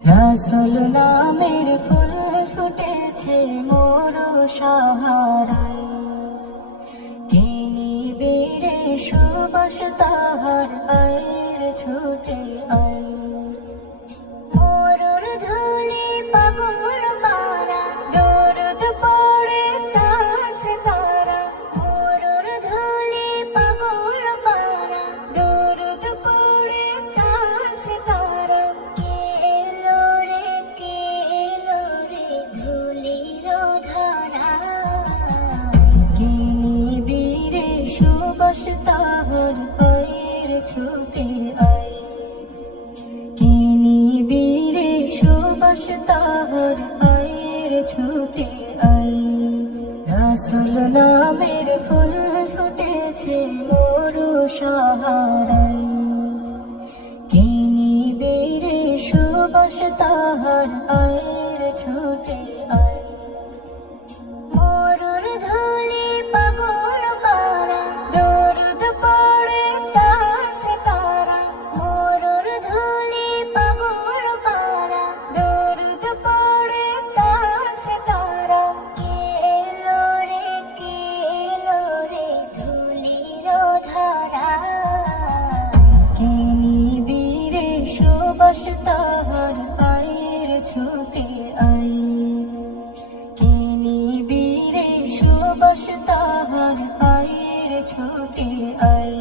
রাসূল নামের ফুল ফুটেছে মোর সাহারায়, কি নিবিড়ে সুবাস তাহার পায়ের ছুটে আয়। মরুর ধুলি পাগল পারা, দরুদ পড়ে চাঁদ সিতারা। মরুর ধুলি পাগল পারা, দরুদ পড়ে চাঁদ সিতারা। কে এলো রে ধুলির ধরায়, কি নিবিড়ে সুবাস তাহার পায়ের ছুটে আয়। কি নিবিড়ে সুবাস তাহার পায়ের ছুটে আয়। রাসূল নামের ফুল ফুটেছে মোর সাহারায়, কি নিবিড়ে সুবাস তাহার পায়ের ছুটে আয়। মরুর ধুলি পাগল পারা, দরুদ পড়ে চাঁদ সিতারা। মরুর ধুলি পাগল পারা, দরুদ পড়ে চাঁদ সিতারা। কে এলো রে ধুলির ধরায়, কি নিবিড়ে সুবাস তাহার পায়ের ছুটে আয়। কি নিবিড়ে সুবাস তাহার পায়ের ছুটে আয়।